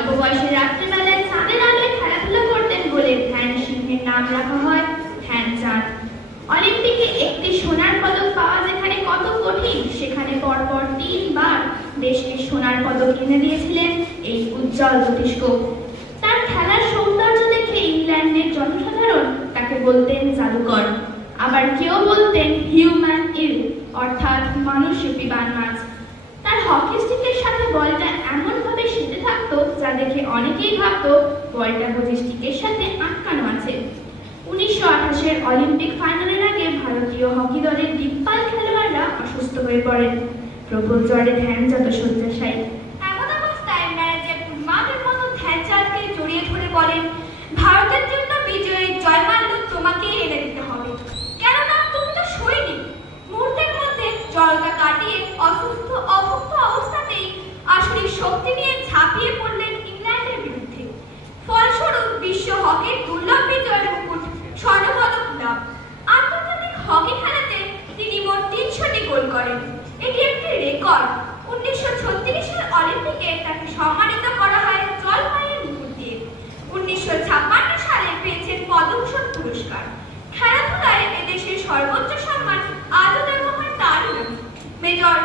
অল্প বয়সে রাত্রিবেলায় চাঁদের আলোয় খেলাধুলা করতেন বলে ধ্যান সিংহের নাম রাখা হয় ধ্যানচাঁদ অলিম্পিকে একটি সোনার পদক পাওয়া যেখানে কত কঠিন, সেখানে পরপর তিনবার দেশকে সোনার পদক এনে দিয়েছিলেন এই উজ্জ্বল জ্যোতিষ্ক তার খেলার সৌন্দর্য দেখে ইংল্যান্ডের জনসাধারণ তাকে বলতেন জাদুকর। আবার কেউ বলতেন হিউম্যান ইল অর্থাৎ মানুষরূপী বানমাছ তার হকি স্টিকের সাথে বলটা থাকতো দেখে অনেকেই ভাবত বলটা বুঝি স্টিকের সাথে আটকানো আছে। উনিশশো আঠাশের অলিম্পিক ফাইনালের আগে ভারতীয় হকি দলের দিকপাল খেলোয়াড়রা অসুস্থ হয়ে পড়েন। প্রবল জ্বরে ধ্যান যত এমন করেন এটি একটি রেকর্ড। উনিশশো সালের অলিম্পিকে তাকে সম্মানিত করা হয় জলপাইয়ের মুকুট দিয়ে। উনিশশো ছাপ্পান্ন সালে পেয়েছেন পদ্মভূষণ পুরস্কার। খেলাধুলায় এদেশের সর্বোচ্চ সম্মান আজও দেওয়া হয় তার মেজর